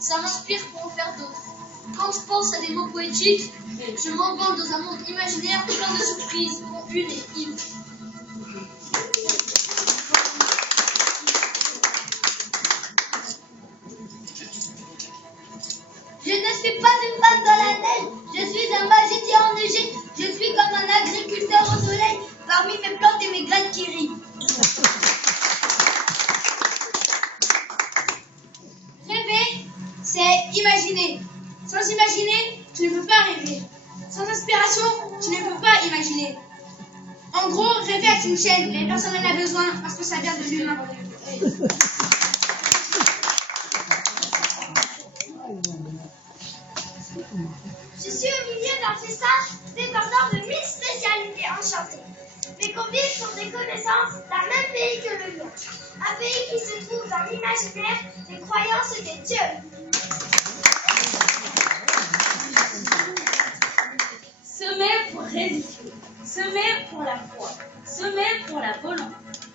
ça m'inspire pour en faire d'autres. Quand je pense à des mots poétiques, je m'envole dans un monde imaginaire plein de surprises, confuses et vives. Je ne suis pas une femme dans la neige, je suis un magicien enneigé, je suis comme un agriculteur au soleil, parmi mes plantes et mes graines qui rient. Rêver, c'est imaginer. Sans imaginer, tu ne peux pas rêver. Sans inspiration, tu ne peux pas imaginer. En gros, rêver est une chaîne, mais personne n'en a besoin parce que ça vient de l'humain. Je suis au milieu d'un festin débordant de 1000 spécialités enchantées. Mes convives sont des connaissances d'un même pays que le mien. Un pays qui se trouve dans l'imaginaire des croyances des dieux. Semer pour résister, semer pour la foi, semer pour la volonté,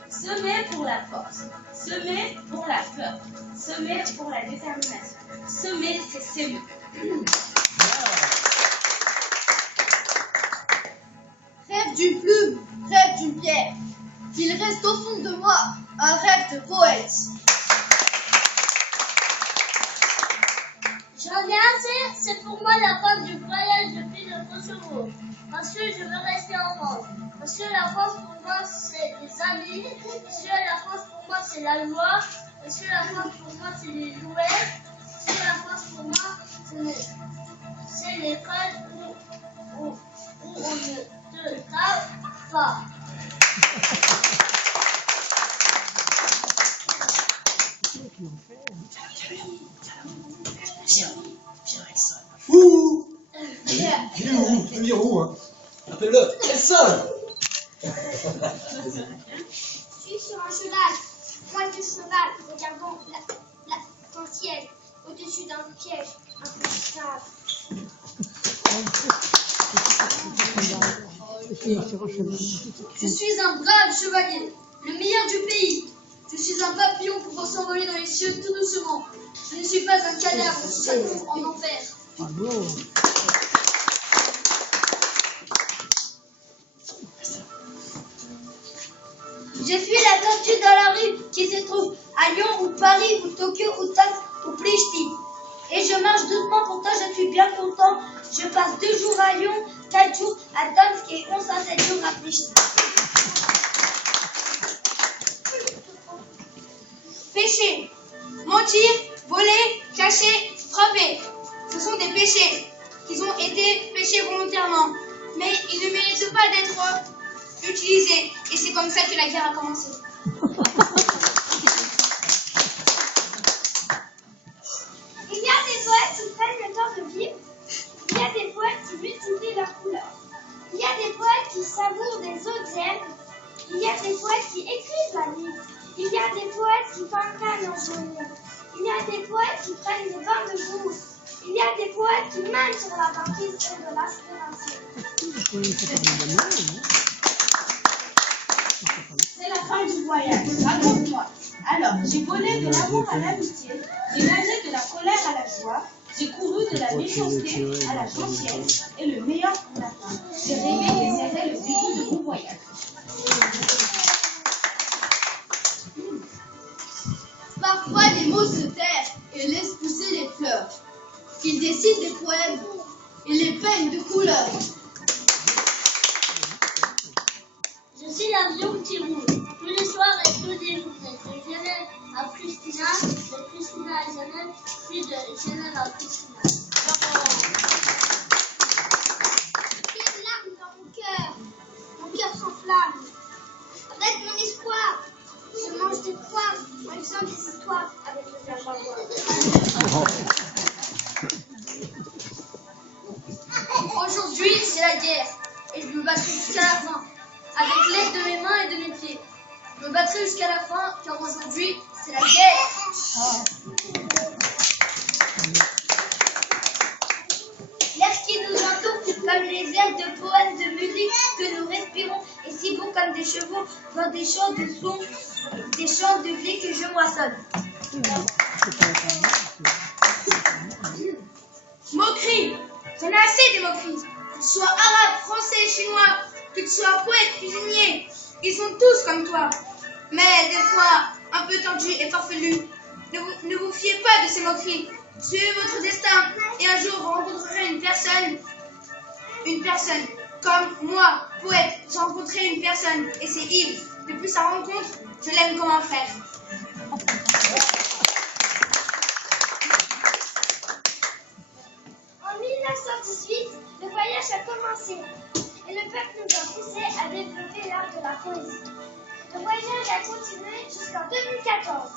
semer pour la force, semer pour la peur, semer pour la détermination. Semer, c'est s'aimer. Rêve d'une plume, rêve d'une pierre. Il reste au fond de moi un rêve de poète. J'en ai assez, c'est pour moi la fin du voyage depuis notre chevaux. Parce que je veux rester en France. Parce que la France pour moi c'est les amis. Parce que la France pour moi c'est la loi. Parce que la France pour moi c'est les jouets. Parce que la France pour moi c'est l'école où on ne te tape pas. Ouh! Il est où? Le numéro, hein? Appelle-le! Elson! Je suis sur un cheval. Moi de cheval, regardons ton ciel, au-dessus d'un piège implacable. Je suis un brave chevalier, le meilleur du pays. Je suis un papillon pouvant s'envoler dans les cieux tout doucement. Je ne suis pas un cadavre qui s'accroche en enfer. Je suis la tortue dans la rue qui se trouve à Lyon ou Paris ou Tokyo ou Tokyo ou Plishti. Et je marche doucement, pourtant je suis bien content. Je passe 2 jours à Lyon, 4 jours à Tomsk et 11 à 7 jours à Plishti. Péché, mentir, voler, cacher, frapper. Ce sont des péchés qui ont été péchés volontairement. Mais ils ne méritent pas d'être utilisés. Et c'est comme ça que la guerre a commencé. Il y a des poètes qui prennent le temps de vivre. Il y a des poètes qui multiplient leurs couleurs. Il y a des poètes qui savourent des autres herbes. Il y a des poètes qui écrivent la vie. Il y a des poètes qui peinent en journée. Il y a des poètes qui prennent des bains de boue. Il y a des poètes qui mènent sur la banquise et de l'aspiration. C'est la fin du voyage. Raconte-moi. Alors, j'ai volé de l'amour à l'amitié, j'ai nagé de la colère à la joie, j'ai couru de la méchanceté à la gentillesse, et le meilleur pour la fin. J'ai rêvé que c'était le début de mon voyage. Parfois les mots se taisent et laissent pousser les fleurs. Ils décident des poèmes et les peignent de couleurs. Je suis l'avion qui roule. Tous les soirs et tous les journées. De Genève à Pristina, de Pristina à Genève, puis de Genève à Pristina. J'ai des larmes dans mon cœur s'enflamme. Avec mon espoir, je mange des poires en lisant des histoires avec le savoir. Aujourd'hui, c'est la guerre. Et je me battrai jusqu'à la fin. Avec l'aide de mes mains et de mes pieds. Je me battrai jusqu'à la fin, car aujourd'hui, c'est la guerre. L'air qui nous entoure, comme les airs de poèmes de musique que nous respirons, est si beau comme des chevaux dans des champs de sons, des champs de blé que je moissonne. mais des fois un peu tendu et farfelu. Ne vous fiez pas de ces moqueries. Suivez votre destin et un jour vous rencontrerez une personne comme moi, poète. J'ai rencontré une personne et c'est Yves. Depuis sa rencontre, je l'aime comme un frère. En 1918, le voyage a commencé et le peuple nous a poussé à développer l'art de la poésie. Le voyage a continué jusqu'en 2014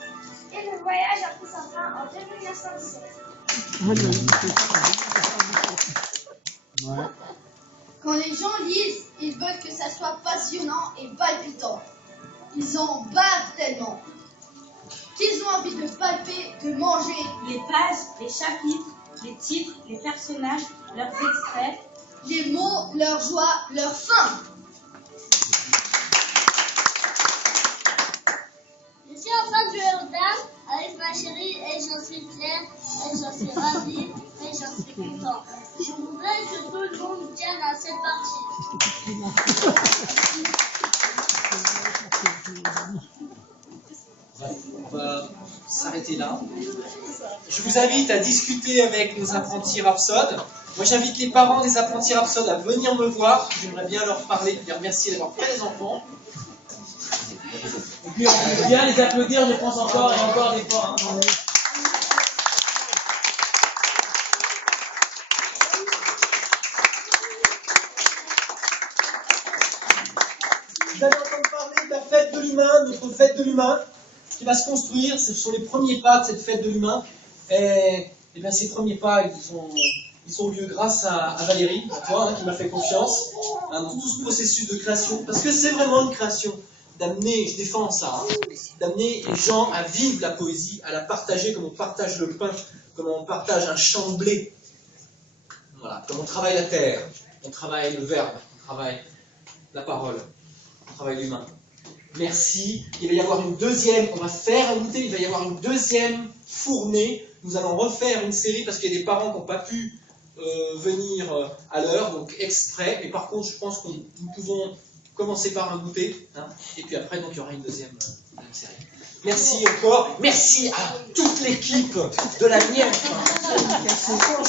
et le voyage a pris sa fin en 1917. Quand les gens lisent, ils veulent que ça soit passionnant et palpitant. Ils en bavent tellement qu'ils ont envie de palper, de manger. Les pages, les chapitres, les titres, les personnages, leurs extraits, Les mots, leur joie, leur faim. Je suis en train de jouer aux dames avec ma chérie et j'en suis fière et j'en suis ravie et j'en suis content. Je voudrais que tout le monde vienne à cette partie. On va s'arrêter là. Je vous invite à discuter avec nos apprentis rhapsodes. Moi, j'invite les parents des apprentis rhapsodes à venir me voir. J'aimerais bien leur parler, les remercier d'avoir fait les enfants. Et puis on peut bien les applaudir, je pense encore et encore des fois. Hein. Vous allez entendre parler de la fête de l'humain, notre fête de l'humain, qui va se construire. Ce sont les premiers pas de cette fête de l'humain. Et bien ces premiers pas, ils ont lieu grâce à Valérie, à toi, qui m'a fait confiance dans tout ce processus de création. Parce que c'est vraiment une création d'amener, je défends ça, d'amener les gens à vivre la poésie, à la partager comme on partage le pain, comme on partage un champ de blé. Voilà, comme on travaille la terre, on travaille le verbe, on travaille la parole, on travaille l'humain. Merci. Il va y avoir une deuxième, on va faire un goûter, il va y avoir une deuxième fournée. Nous allons refaire une série parce qu'il y a des parents qui n'ont pas pu venir à l'heure, donc exprès. Mais par contre, je pense que nous pouvons commencer par un goûter. Hein, et puis après, donc, il y aura une deuxième série. Merci encore. Merci à toute l'équipe de la Nièvre. Franchement.